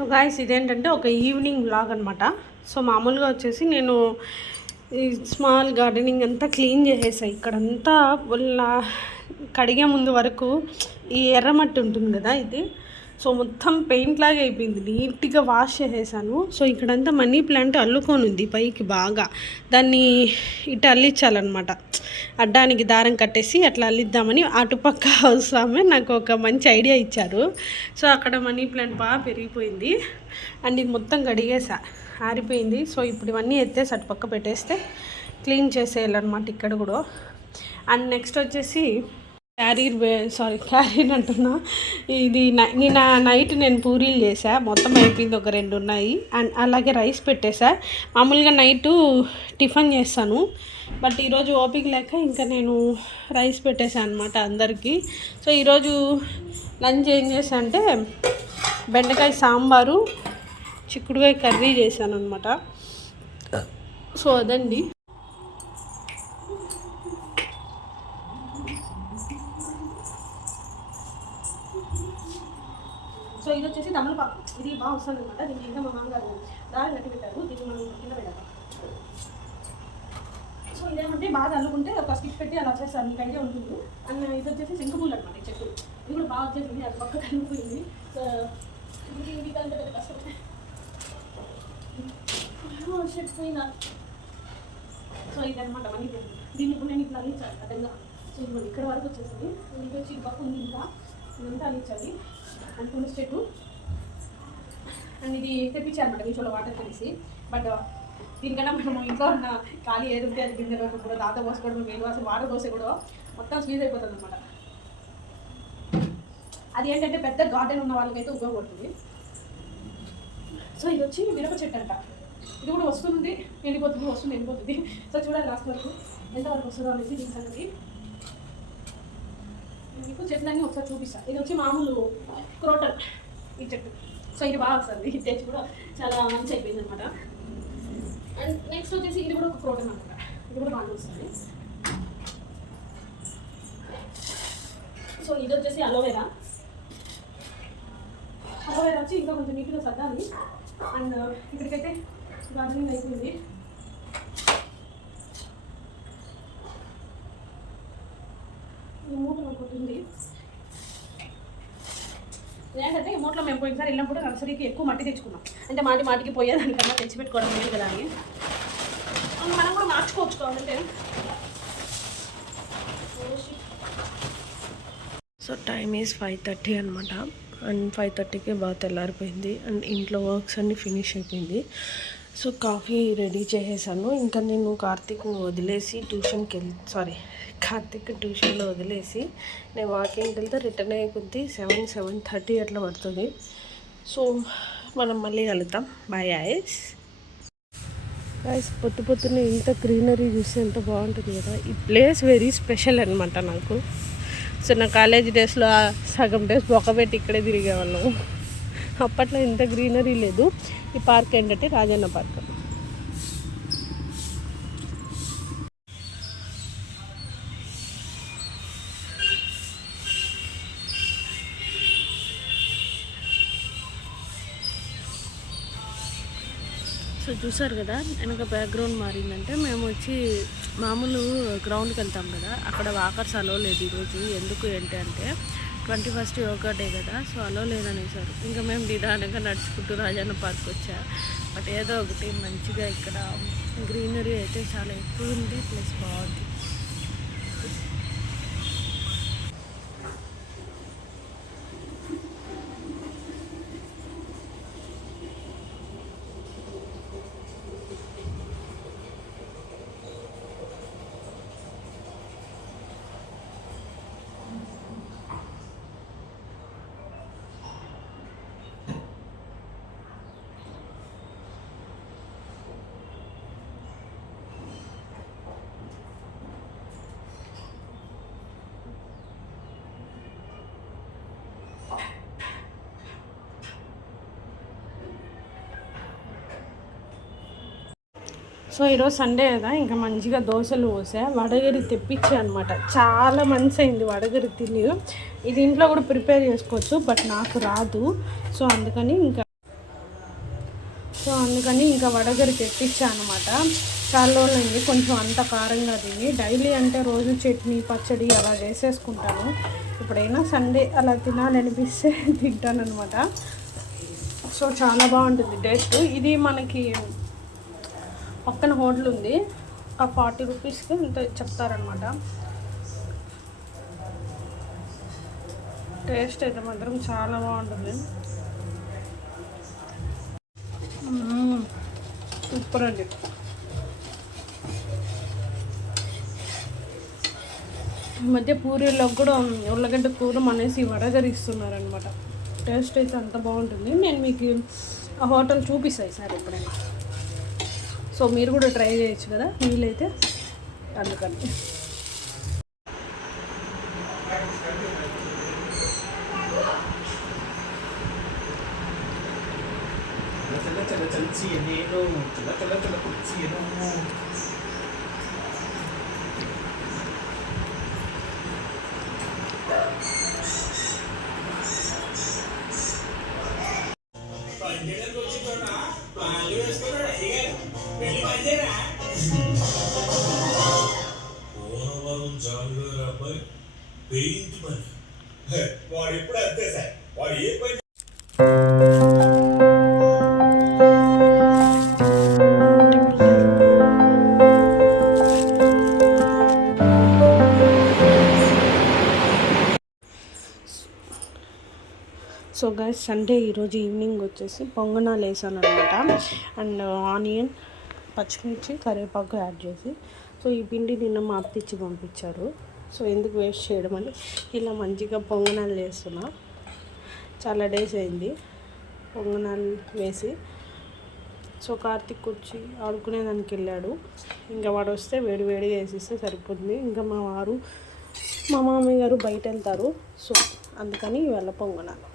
So guys ఇదేంటంటే ఒక evening vlog అనమాట. సో మామూలుగా వచ్చేసి నేను ఈ స్మాల్ గార్డెనింగ్ అంతా క్లీన్ చేసేసాను. ఇక్కడంతా కడిగే ముందు వరకు ఈ ఎర్రమట్టి ఉంటుంది కదా, ఇది సో మొత్తం పెయింట్ లాగా అయిపోయింది. నీట్గా వాష్ చేసేసాను. సో ఇక్కడంతా మనీ ప్లాంట్ అల్లుకొని ఉంది పైకి బాగా. దాన్ని ఇటు అల్లించాలన్నమాట. అడ్డానికి దారం కట్టేసి అట్లా అల్లిద్దామని అటుపక్క హౌస్ ఆమె నాకు ఒక మంచి ఐడియా ఇచ్చారు. సో అక్కడ మనీ ప్లాంట్ బాగా పెరిగిపోయింది. అండ్ ఇది మొత్తం కడిగేసా, ఆరిపోయింది. సో ఇప్పుడు ఇవన్నీ ఎత్తేసి అటుపక్క పెట్టేస్తే క్లీన్ చేసేయాలన్నమాట ఇక్కడ కూడా. అండ్ నెక్స్ట్ వచ్చేసి క్యారీర్ అంటున్నా. ఇది నిన్న నైట్ నేను పూరీలు చేసా, మొత్తం అయిపోయింది. ఒక 2 ఉన్నాయి. అండ్ అలాగే రైస్ పెట్టేసా. మామూలుగా నైటు టిఫిన్ చేస్తాను, బట్ ఈరోజు ఓపిక లేక ఇంకా నేను రైస్ పెట్టేశాను అనమాట అందరికీ. సో ఈరోజు లంచ్ ఏం చేసా అంటే బెండకాయ సాంబారు, చిక్కుడుకాయ కర్రీ చేశాను అనమాట. సో అదండి. సో ఇది వచ్చేసి తమలపాకు. ఇది బాగా వస్తుంది అనమాట. దీన్ని ఇంకా మా మామగారు దారి కట్టి పెట్టారు. దీన్ని మనం కింద పెట్టాలి. సో ఇదేమంటే బాగా అల్లుకుంటే ఒక స్టిక్ పెట్టి అలా చేస్తారు, మీకు ఐడియా ఉంటుంది. అండ్ ఇది వచ్చేసి శంకుపూలు అనమాట. ఈ చెట్టు ఇది కూడా బాగా వచ్చేసింది, అది పక్క కలిగిపోయింది. సో ఇది కలిపి పెద్ద కష్టమే. పోయిందా. సో ఇదనమాట మనీ ప్లాంట్. దీన్ని ఇప్పుడు నేను ఇట్లా అల్లించాలి అదంగా. సో ఇది ఇక్కడ వరకు వచ్చేసింది. ఇది వచ్చి ఈ పక్క ఉంది, ఇంకా ఇదంతా అల్లించాలి. అండ్ తులసి చెట్టు. అండ్ ఇది తెప్పించారనమాట మీషోలో వాటర్ తెలిసి. బట్ దీనికన్నా మనం ఇంట్లో ఉన్న ఖాళీ ఏది ఉంటే అది గిన్నెలో కూడా దాత పోసుకోవడం, వేలు అసలు వాటర్ పోసే కూడా మొత్తం స్వీజ్ అయిపోతుంది అనమాట. అది ఏంటంటే పెద్ద గార్డెన్ ఉన్న వాళ్ళకైతే ఉపయోగపడుతుంది. సో ఇది వచ్చి మిరప చెట్టు అంట. ఇది కూడా వస్తుంది వెళ్ళిపోతుంది. సో చూడాలి లాస్ట్ వరకు ఎంతవరకు వస్తుందో అనేసి దీని సంగతి. మీకు చెట్లన్నీ ఒకసారి చూపిస్తాను. ఇది వచ్చి మామూలు క్రోటన్ ఈ చెట్టు. సో ఇది బాగా వస్తుంది. ఈ తెచ్చి కూడా చాలా మంచి అయిపోయింది అనమాట. అండ్ నెక్స్ట్ వచ్చేసి ఇది కూడా ఒక క్రోటన్ అనమాట. ఇది కూడా బాగా వస్తుంది. సో ఇది వచ్చేసి అలోవెరా వచ్చి ఇంకా కొంచెం నీట్గా సర్దాలి. అండ్ ఇక్కడికైతే గార్డెనింగ్ అయిపోయింది. ఈ మూట ఒకటి ఉంది. ఏంటంటే ఈ మూటలో మేము పోయినసారి వెళ్ళినప్పుడు నర్సరీకి ఎక్కువ మట్టి తెచ్చుకున్నాం. అంటే మాటికి పోయేదానికన్నా తెచ్చిపెట్టుకోవడం లేదు కదా అని. మనం కూడా మార్చుకోవచ్చు కావాలంటే. సో టైమ్ ఈజ్ 5:30 అనమాట. అండ్ 5:30కి బాగా తెల్లారిపోయింది. అండ్ ఇంట్లో వర్క్స్ అన్నీ ఫినిష్ అయిపోయింది. సో కాఫీ రెడీ చేసేసాను. ఇంకా నేను కార్తీక్లో వదిలేసి నేను వాకింగ్కి వెళ్తే రిటర్న్ అయ్యే కొద్దీ 7:30 అట్లా పడుతుంది. సో మనం మళ్ళీ కలుద్దాం. Bye guys. పొద్దున్నే ఇంత గ్రీనరీ చూస్తే ఎంత బాగుంటుంది కదా. ఈ ప్లేస్ వెరీ స్పెషల్ అనమాట నాకు. సో నా కాలేజ్ డేస్లో సగం డేస్ బొక్కబెట్టి ఇక్కడే తిరిగేవాళ్ళం. అప్పట్లో ఇంత గ్రీనరీ లేదు. ఈ పార్క్ ఏంటంటే రాజన్న పార్క్. సో చూసారు కదా వెనక బ్యాక్గ్రౌండ్ మారిందంటే మేము వచ్చి మామూలు గ్రౌండ్కి వెళ్తాం కదా, అక్కడ వాకర్స్ అలో లేదు ఈరోజు. ఎందుకు ఏంటి అంటే 21st యోగా డే కదా, సో అలో లేదనేసారు. ఇంకా మేము నిదానంగా నడుచుకుంటూ రాజన్న పార్క్ వచ్చా. బట్ ఏదో ఒకటి మంచిగా ఇక్కడ గ్రీనరీ అయితే చాలా ఎక్కువ ఉంది, ప్లస్ బాగుంది. సో ఈరోజు సండే కదా, ఇంకా మంచిగా దోశలు పోసా. వడగరి తెప్పించా అనమాట. చాలా మంచి అయింది వడగరి తిని. ఇది ఇంట్లో కూడా ప్రిపేర్ చేసుకోవచ్చు, బట్ నాకు రాదు. సో అందుకని ఇంకా సో అందుకని ఇంకా వడగరి తెప్పించాను అనమాట. చాలా రోజులైంది కొంచెం అంత కారంగా తిని. డైలీ అంటే రోజు చట్నీ పచ్చడి అలా చేసేసుకుంటాను. ఎప్పుడైనా సండే అలా తినాలనిపిస్తే తింటాను అనమాట. సో చాలా బాగుంటుంది టేస్ట్. ఇది మనకి పక్కన హోటల్ ఉంది, ఆ 40 రూపీస్కి ఇంత చెప్తారనమాట. టేస్ట్ అయితే మాత్రం చాలా బాగుంటుంది. సూపర్ అండి. ఈ మధ్య పూరీలో కూడా ఉల్లగడ్డ కూర అనేసి వడగరిస్తున్నారనమాట. టేస్ట్ అయితే అంత బాగుంటుంది. నేను మీకు ఆ హోటల్ చూపిస్తాను సార్ ఎప్పుడైనా. సో మీరు కూడా ట్రై చేయొచ్చు కదా వీలైతే, అందుకని. వాడు ఎప్పుడు అంతే సార్, వాడు ఏ పని. సో గైస్, సండే ఈరోజు ఈవినింగ్ వచ్చేసి పొంగనాలు వేసాను అనమాట. అండ్ ఆనియన్, పచ్చిమిర్చి, కరివేపాకు యాడ్ చేసి. సో ఈ పిండి నిన్న మా అత్త ఇచ్చి పంపించారు. సో ఎందుకు వేస్ట్ చేయడం అని ఇలా మంచిగా పొంగనాలు వేస్తున్నా. చాలా డేస్ అయింది పొంగనాలు వేసి. సో కార్తిక్ వచ్చి ఆడుకునేదానికి వెళ్ళాడు. ఇంకా వాడు వస్తే వేడి వేడిగా వేసిస్తే సరిపోతుంది. ఇంకా మా వారు మా మామయ్య గారు బయట వెళ్తారు. సో అందుకని ఇవాళ పొంగనాలు.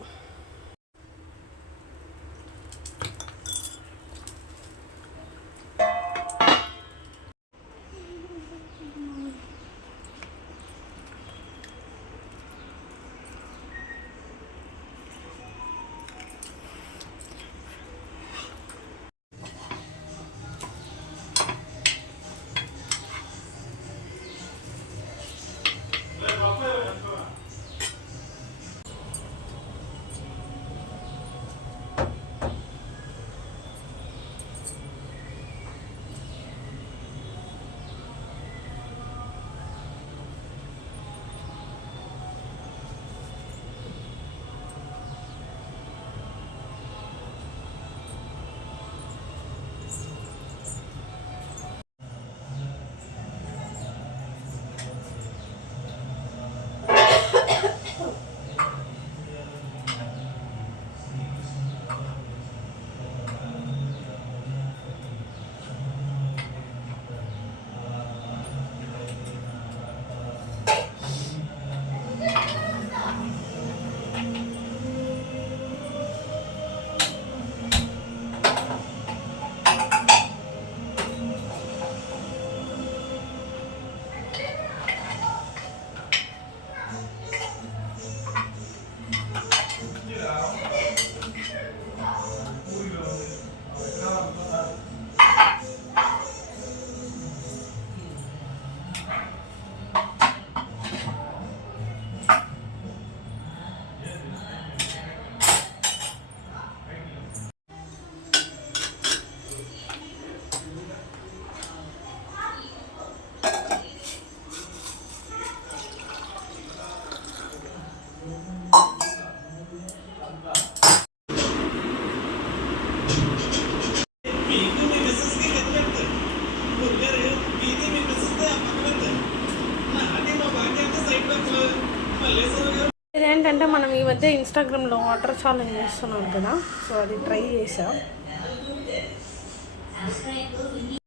ఇదేంటంటే మనం ఈ మధ్య ఇన్స్టాగ్రామ్లో వాటర్ ఛాలెంజ్ చేస్తున్నాం కదా. సో అది ట్రై చేసా.